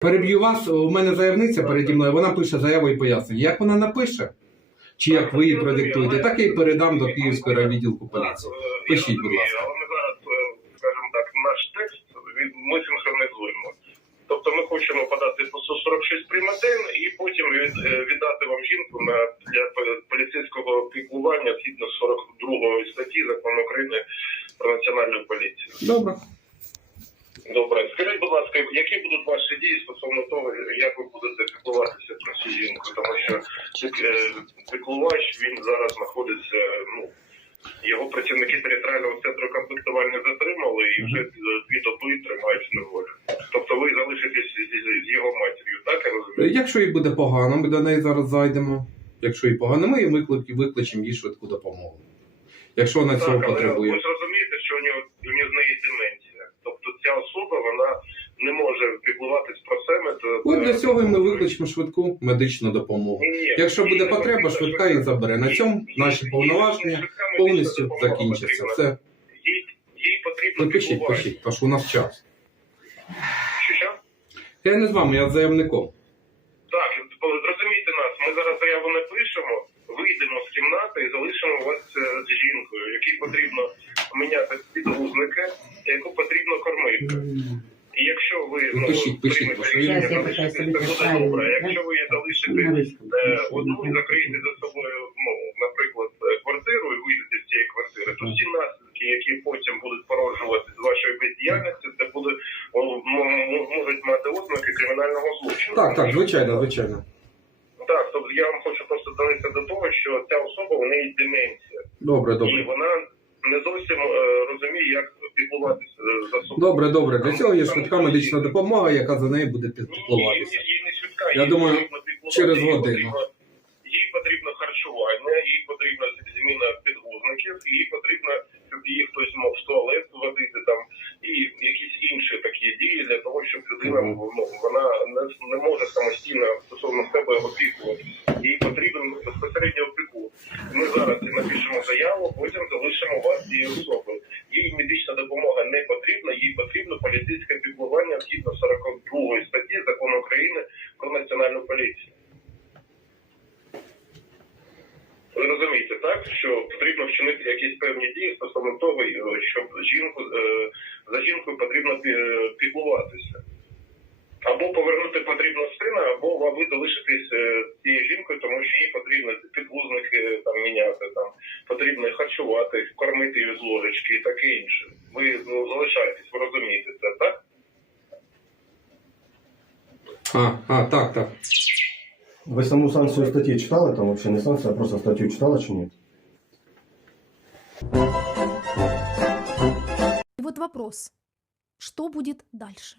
Переб'ю вас, у мене заявниця переді мною, вона пише заяву і пояснення. Як вона напише, чи як ви її продиктуєте, так я і передам до Київського райвідділку поліції. Е, Пишіть, я будь ласка. Але ми зараз, скажімо так, наш текст ми синхронізуємо. Тобто ми хочемо подати по 146 прим. 1 і потім е, віддати вам жінку на для поліцейського піклування згідно 42 статті закону України про національну поліцію. Добре. Добре, скажіть, будь ласка, які будуть ваші дії стосовно того, як ви будете піклуватися про цю жінку? Тому що е, піклувач він зараз знаходиться, ну його працівники територіального центру комплектування затримали і вже дві доби тримають в неволі. Тобто ви залишитесь з, його матір'ю, так я розумію? Якщо їй буде погано, ми до неї зараз зайдемо. Якщо їй погано, ми їй викличемо їй швидку допомогу. Якщо вона цього потребує. ви ж розумієте, що у нього у нього з неї деменція. Тобто ця особа вона не може піклуватись про себе. то- От для цього ми викличемо швидку медичну допомогу. Ні-ні. Якщо буде Їй потреба, швидка їх забере. На цьому наші повноваження повністю закінчаться. Все. Їй, потрібно Ну пишіть, пишіть, тому що у нас час. Що що? Я не з вами, я з заявником. Так, зрозумійте нас, ми зараз заяву не пишемо, вийдемо з кімнати і залишимо вас е, з жінкою, якій потрібно міняти яку потрібно кормити. І якщо ви Ну, пишіть, пишіть, приймете рішення я- це буде добре. А Якщо ви залишите е, одну і закриєте за собою, ну, наприклад, е, квартиру і вийдете з цієї квартири, то всі наслідки, які потім будуть породжувати з вашої бездіяльності, це буде можуть мати ознаки кримінального злочину. Так, так, звичайно, звичайно. Так, тобто я вам хочу просто донести до того, що ця особа у неї деменція, Добре, і вона не зовсім е, розуміє, як піклуватися е, за собою. Добре, добре. Для цього є швидка медична допомога, яка за неї буде ні, піклуватися. їй- їй не швидка, Я їй думаю, потрібно піклуватися, через їй годину. потрібно- Їй потрібно харчування, їй потрібна зміна підгузників, їй потрібно, щоб її хтось мог в туалет водити там, і якісь інші такі дії для того, щоб людина Мгм. ну, вона не, не може самостійно стосовно себе опікуватися. Їй потрібен безпосередньо опіку. Ми зараз і напишемо заяву, потім залишимо вас з цією особою. Їй медична їй потрібно поліцейське піклування згідно 42 статті закону України про національну поліцію. Ви розумієте, так? Що потрібно вчинити якісь певні дії стосовно того, е, щоб жінку е, за жінкою потрібно пі- піклуватися. Або повернути потрібно сина, або ви залишитесь е, з цією жінкою, тому що їй потрібно підгузники там міняти, там потрібно харчувати, кормити її з ложечки і таке інше. Ви ну, залишаєтесь, ви розумієте це, так? А, а, так, так. Ви саму санкцію статті читали, там взагалі не санкція, а просто статтю читали чи ні? И вот вопрос, что будет дальше?